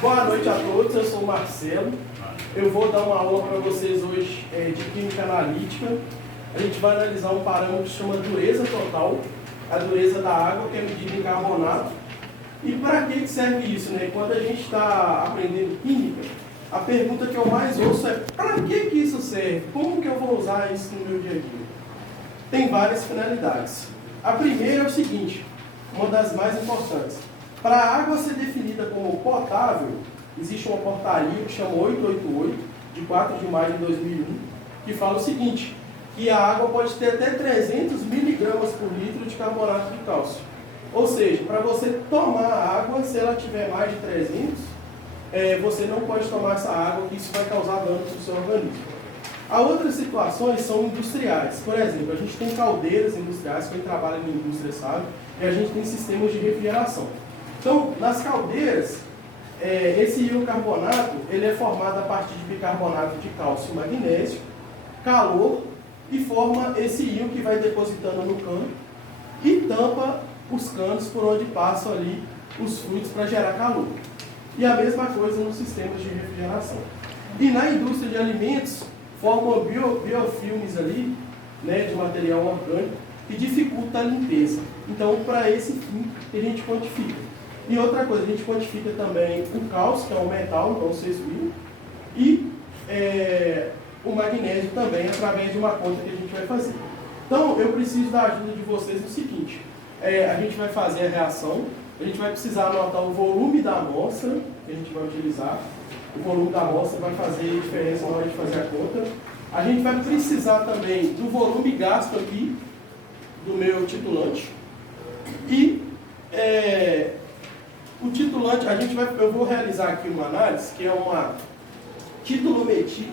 Boa noite a todos, eu sou o Marcelo. Eu vou dar uma aula para vocês hoje de Química Analítica. A gente vai analisar um parâmetro que se chama dureza total, a dureza da água, que é medida em carbonato. E para que serve isso, né? Quando a gente está aprendendo Química, a pergunta que eu mais ouço é: para que isso serve? Como que eu vou usar isso no meu dia a dia? Tem várias finalidades. A primeira é o seguinte, uma das mais importantes. Para a água ser definida como potável, existe uma portaria que chama 888, de 4 de maio de 2001, que fala o seguinte, que a água pode ter até 300 miligramas por litro de carbonato de cálcio. Ou seja, para você tomar a água, se ela tiver mais de 300, você não pode tomar essa água, que isso vai causar danos no seu organismo. Há outras situações são industriais. Por exemplo, a gente tem caldeiras industriais, quem trabalha na indústria sabe, e a gente tem sistemas de refrigeração. Então, nas caldeiras, esse íon carbonato ele é formado a partir de bicarbonato de cálcio e magnésio, calor, e forma esse íon que vai depositando no cano e tampa os canos por onde passam ali os fluidos para gerar calor. E a mesma coisa nos sistemas de refrigeração. E na indústria de alimentos, formam biofilmes ali, né, de material orgânico, que dificulta a limpeza. Então, para esse fim, a gente quantifica. E outra coisa, a gente quantifica também o cálcio, que é um metal, não sei se viu, e o magnésio também, através de uma conta que a gente vai fazer. Então, eu preciso da ajuda de vocês no seguinte, a gente vai fazer a reação, a gente vai precisar anotar o volume da amostra que a gente vai utilizar. O volume da amostra vai fazer diferença na hora de fazer a conta. A gente vai precisar também do volume gasto aqui, do meu titulante. E o titulante, eu vou realizar aqui uma análise, que é uma titulometria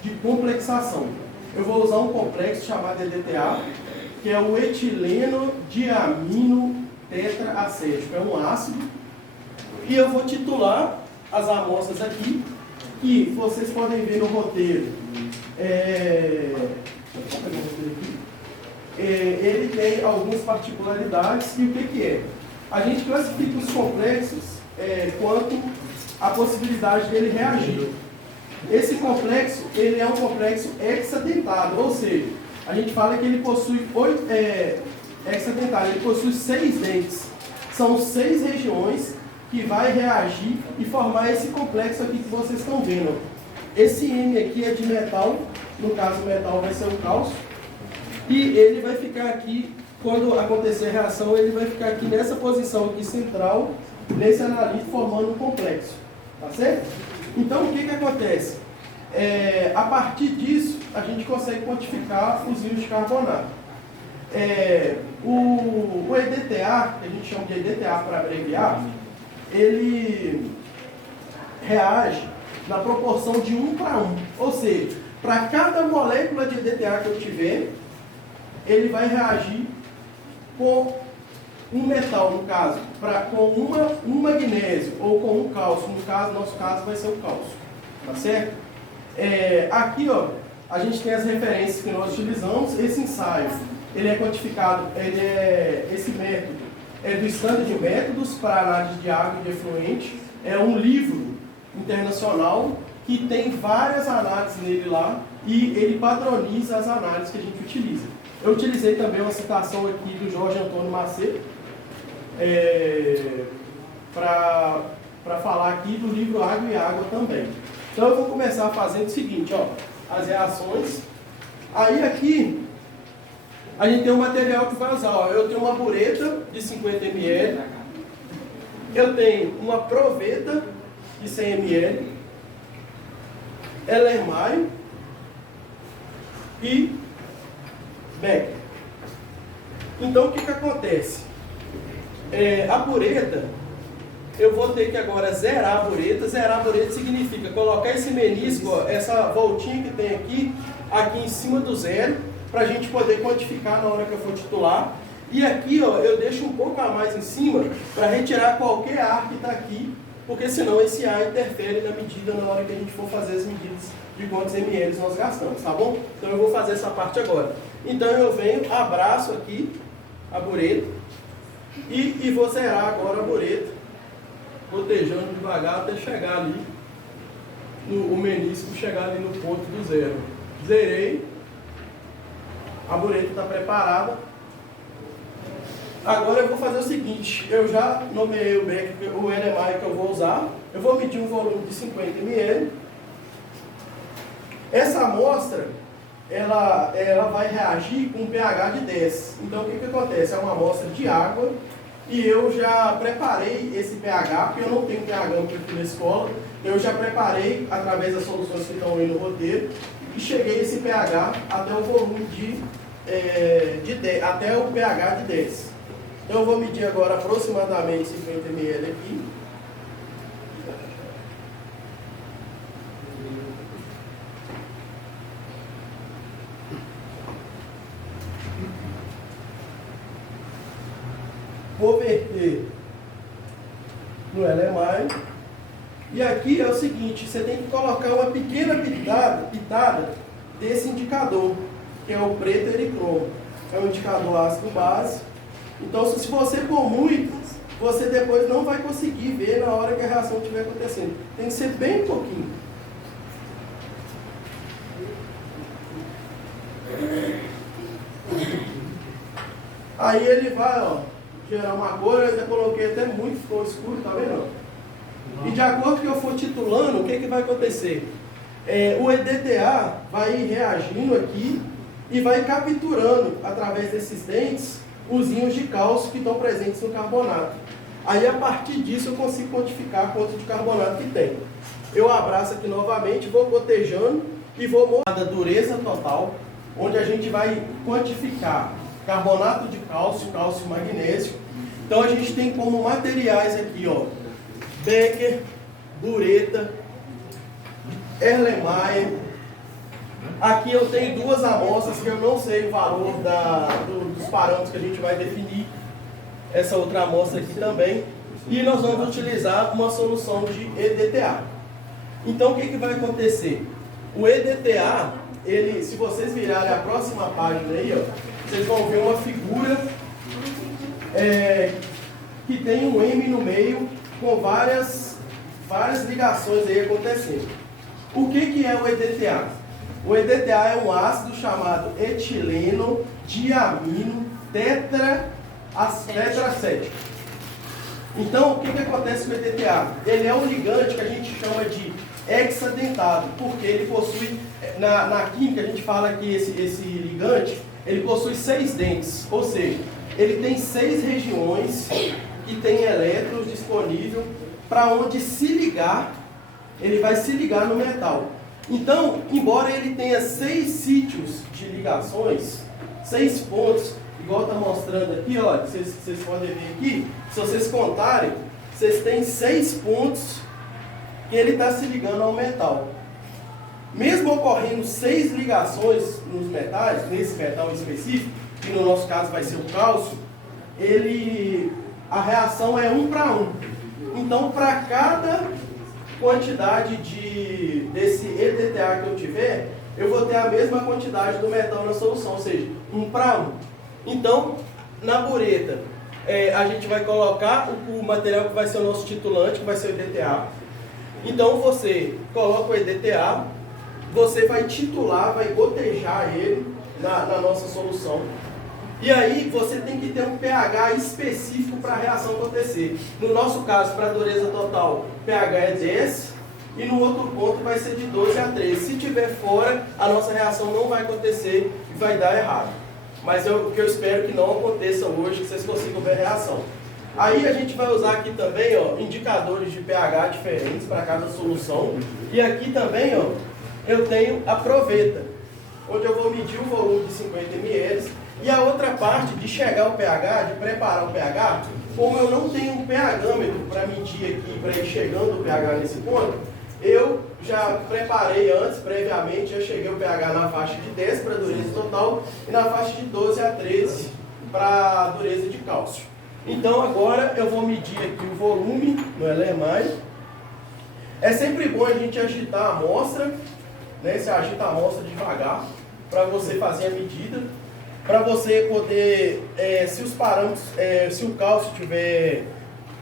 de complexação. Eu vou usar um complexo chamado EDTA, que é o etileno diamino tetraacético. É um ácido. E eu vou titular as amostras aqui, que vocês podem ver no roteiro. Ele tem algumas particularidades. E o que é? A gente classifica os complexos quanto à possibilidade dele reagir. Esse complexo, ele é um complexo hexadentado, ou seja, a gente fala que ele possui hexadentado, ele possui 6 dentes. São 6 regiões que vai reagir e formar esse complexo aqui que vocês estão vendo. Esse M aqui é de metal, no caso o metal vai ser o cálcio, e ele vai ficar aqui, quando acontecer a reação, ele vai ficar aqui nessa posição aqui central, nesse analítico, formando um complexo. Tá certo? Então, o que acontece? A partir disso, a gente consegue quantificar os íons de carbonato. O EDTA, que a gente chama de EDTA para abreviar, ele reage na proporção de 1 para 1. Ou seja, para cada molécula de EDTA que eu tiver, ele vai reagir com um metal, no caso, com um magnésio ou com um cálcio. No nosso caso vai ser o cálcio. Tá certo? Aqui, ó, a gente tem as referências que nós utilizamos. Esse ensaio, ele é quantificado, esse método é do Standard de Métodos para Análise de Água e de Efluente. É um livro internacional que tem várias análises nele lá e ele padroniza as análises que a gente utiliza. Eu utilizei também uma citação aqui do Jorge Antônio Macedo para falar aqui do livro Água e Água também. Então eu vou começar fazendo o seguinte, ó, as reações. Aí aqui a gente tem um material que vai usar, ó, eu tenho uma bureta de 50 ml, eu tenho uma proveta de 100 ml, Erlenmeyer e Becker. Então o que acontece? A bureta, eu vou ter que agora zerar a bureta. Zerar a bureta significa colocar esse menisco, ó, essa voltinha que tem aqui em cima do zero, para a gente poder quantificar na hora que eu for titular. E aqui, ó, eu deixo um pouco a mais em cima para retirar qualquer ar que está aqui, porque senão esse ar interfere na medida na hora que a gente for fazer as medidas de quantos ml nós gastamos, tá bom? Então eu vou fazer essa parte agora. Então eu venho, abraço aqui a bureta e vou zerar agora a bureta gotejando devagar até chegar ali, o menisco chegar ali no ponto do zero. Zerei, a bureta está preparada. Agora eu vou fazer o seguinte, eu já nomeei o becker, o LMI que eu vou usar, eu vou medir um volume de 50 ml. Essa amostra, ela vai reagir com um pH de 10. Então o que acontece? É uma amostra de água e eu já preparei esse pH, porque eu não tenho pH aqui na escola, eu já preparei através das soluções que estão aí no roteiro e cheguei esse pH até o volume até o pH de 10. Então eu vou medir agora aproximadamente 50 ml aqui. Vou verter no LMI. E aqui é o seguinte, você tem que colocar uma pequena pitada desse indicador, que é o preto ericromo. É um indicador ácido base. Então, se você pôr muito, você depois não vai conseguir ver na hora que a reação estiver acontecendo. Tem que ser bem pouquinho. Aí ele vai, ó, gerar uma cor, eu ainda coloquei até muito, ficou escuro, tá vendo? E de acordo que eu for titulando, o que vai acontecer? O EDTA vai ir reagindo aqui e vai capturando, através desses dentes, os íons de cálcio que estão presentes no carbonato. Aí, a partir disso, eu consigo quantificar quanto de carbonato que tem. Eu abraço aqui novamente, vou gotejando e vou mostrar a dureza total, onde a gente vai quantificar carbonato de cálcio, cálcio magnésio. Então, a gente tem como materiais aqui, ó, Becker, bureta, Erlenmeyer. Aqui eu tenho duas amostras que eu não sei o valor dos parâmetros que a gente vai definir. Essa outra amostra aqui também. E nós vamos utilizar uma solução de EDTA. Então o que vai acontecer? O EDTA, se vocês virarem a próxima página aí, ó, vocês vão ver uma figura que tem um M no meio com várias ligações aí acontecendo. O que é o EDTA? O EDTA é um ácido chamado etileno diamino tetracético. Então, o que acontece com o EDTA? Ele é um ligante que a gente chama de hexadentado, porque ele possui, na química a gente fala que esse ligante, ele possui 6 dentes, ou seja, ele tem 6 regiões que tem elétrons disponíveis para onde se ligar, ele vai se ligar no metal. Então, embora ele tenha 6 sítios de ligações, 6 pontos, igual está mostrando aqui, olha, vocês podem ver aqui, se vocês contarem, vocês têm 6 pontos que ele está se ligando ao metal. Mesmo ocorrendo 6 ligações nos metais, nesse metal específico, que no nosso caso vai ser o cálcio, a reação é 1 para 1. Então, para cada quantidade desse EDTA que eu tiver, eu vou ter a mesma quantidade do metal na solução, ou seja, 1 para 1. Então, na bureta, a gente vai colocar o material que vai ser o nosso titulante, que vai ser o EDTA. Então, você coloca o EDTA, você vai titular, vai gotejar ele na nossa solução. E aí, você tem que ter um pH específico para a reação acontecer. No nosso caso, para a dureza total, pH é 10, e no outro ponto vai ser de 12 a 13. Se tiver fora, a nossa reação não vai acontecer e vai dar errado. Mas o que eu espero que não aconteça hoje, que vocês consigam ver a reação. Aí a gente vai usar aqui também, ó, indicadores de pH diferentes para cada solução. E aqui também, ó, eu tenho a proveta, onde eu vou medir o volume de 50 ml. E a outra parte de chegar ao pH, de preparar o pH, como eu não tenho um pHômetro para medir aqui, para ir chegando o pH nesse ponto, eu já preparei antes, previamente, já cheguei o pH na faixa de 10 para a dureza total e na faixa de 12 a 13 para a dureza de cálcio. Então agora eu vou medir aqui o volume no LMI. É sempre bom a gente agitar a amostra, né? Você agita a amostra devagar para você fazer a medida. Para você poder, se os parâmetros, se o cálcio estiver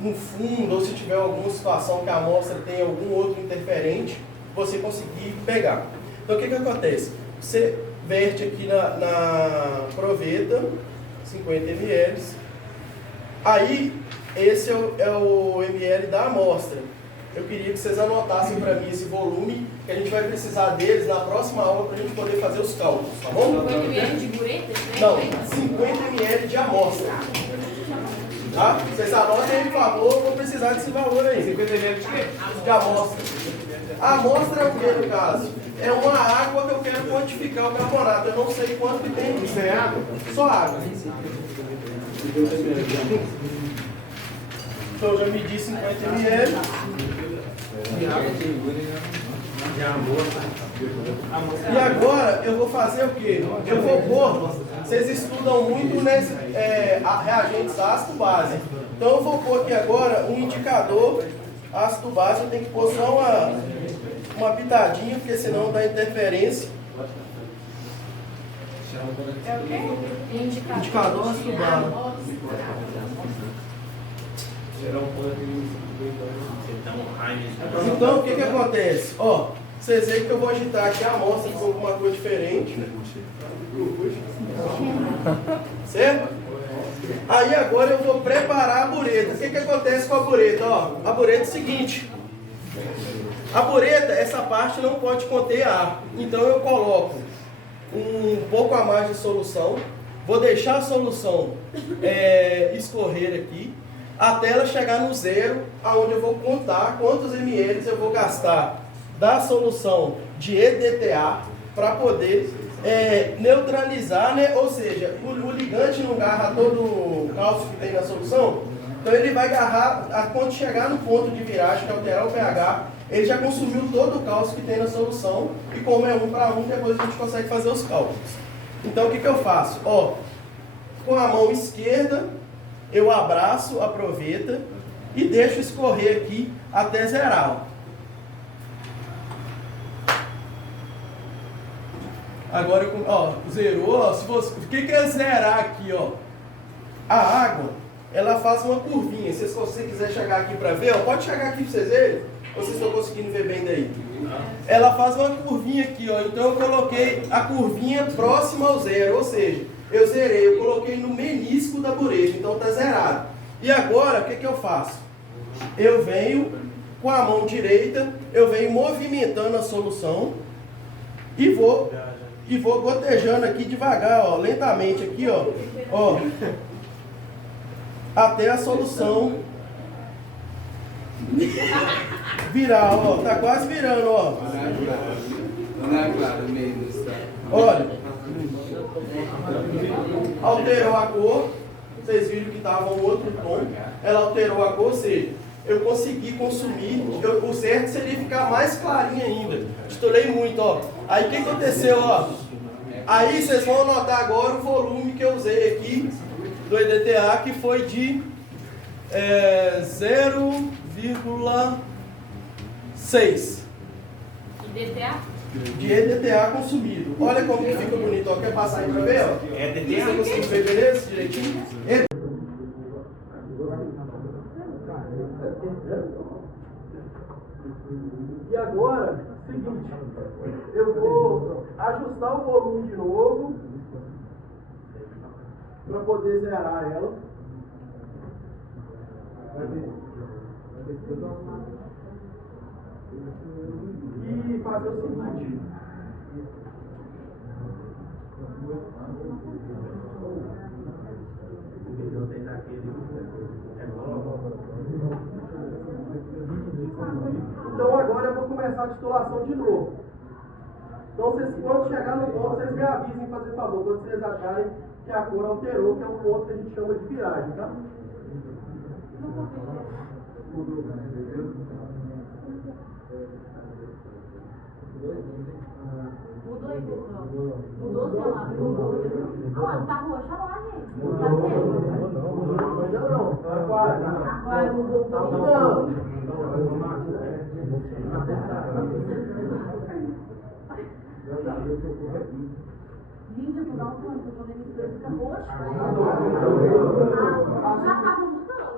no fundo, ou se tiver alguma situação que a amostra tem algum outro interferente, você conseguir pegar. Então o que acontece? Você verte aqui na proveta, 50 ml, aí esse é o ml da amostra. Eu queria que vocês anotassem para mim esse volume, que a gente vai precisar deles na próxima aula para a gente poder fazer os cálculos, tá bom? 50 ml de bureta? Não, 50 ml de amostra. Tá? Vocês anotem aí, por favor, vou precisar desse valor aí. 50 ml de quê? De amostra. A amostra é o que no caso? É uma água que eu quero quantificar o carbonato. Eu não sei quanto que tem. Isso é água? Só água. Então eu já medi 50 ml. E agora eu vou fazer o quê? Eu vou pôr, vocês estudam muito nesse reagentes ácido-base. Então eu vou pôr aqui agora um indicador ácido-base. Eu tenho que pôr só uma pitadinha, porque senão dá interferência. É o quê? Indicador ácido-base. Então o que acontece? Ó, vocês veem que eu vou agitar aqui a amostra com alguma coisa diferente. Certo? Aí agora eu vou preparar a bureta. O que acontece com a bureta? Ó, a bureta é o seguinte. A bureta, essa parte não pode conter ar. Então eu coloco um pouco a mais de solução. Vou deixar a solução escorrer aqui, até ela chegar no zero, aonde eu vou contar quantos ml eu vou gastar da solução de EDTA para poder neutralizar, né? Ou seja, o ligante não agarra todo o cálcio que tem na solução, então ele vai agarrar, quando chegar no ponto de viragem, que alterar o pH, ele já consumiu todo o cálcio que tem na solução, e como é 1 para 1, depois a gente consegue fazer os cálculos. Então o que eu faço? Ó, com a mão esquerda, eu abraço a proveta e deixo escorrer aqui até zerar. Agora, ó, zerou. Ó, o que é zerar aqui? Ó? A água, ela faz uma curvinha. Se você quiser chegar aqui para ver, ó, pode chegar aqui para vocês verem. Ou vocês estão conseguindo ver bem daí? Ela faz uma curvinha aqui, ó. Então eu coloquei a curvinha próxima ao zero, ou seja, eu zerei, eu coloquei no menisco da bureta, então está zerado. E agora, o que eu faço? Eu venho com a mão direita, eu venho movimentando a solução e vou gotejando aqui devagar, ó, lentamente aqui, ó, até a solução virar, ó, tá quase virando, ó. Olha, alterou a cor, vocês viram que estava um outro tom, ela alterou a cor, ou seja, eu consegui consumir, o certo seria ficar mais clarinho ainda. Estourei muito, ó. Aí o que aconteceu, ó? Aí vocês vão notar agora o volume que eu usei aqui do EDTA, que foi de 0,6. EDTA? De EDTA consumido. Olha como que fica bonito, ó. Quer passar aí pra ver, ó? EDTA. Você conseguiu ver, beleza? Direitinho? E agora, seguinte, eu vou ajustar o volume de novo para poder zerar ela. E fazer o seguinte. Então agora eu vou começar a titulação de novo. Então vocês, quando chegar no ponto, vocês me avisem, fazer favor, quando vocês acharem que a cor alterou, que é o ponto que a gente chama de viragem, tá? Mudou aí, pessoal. Mudou, sei lá. Mudou. Ah, tá roxa lá, gente. Tá Não, ainda não. Tá quase. Agora mudou. Tá mudando. Gente, eu vou dar um ponto. Eu tô vendo isso, fica roxa. Já tava mudando.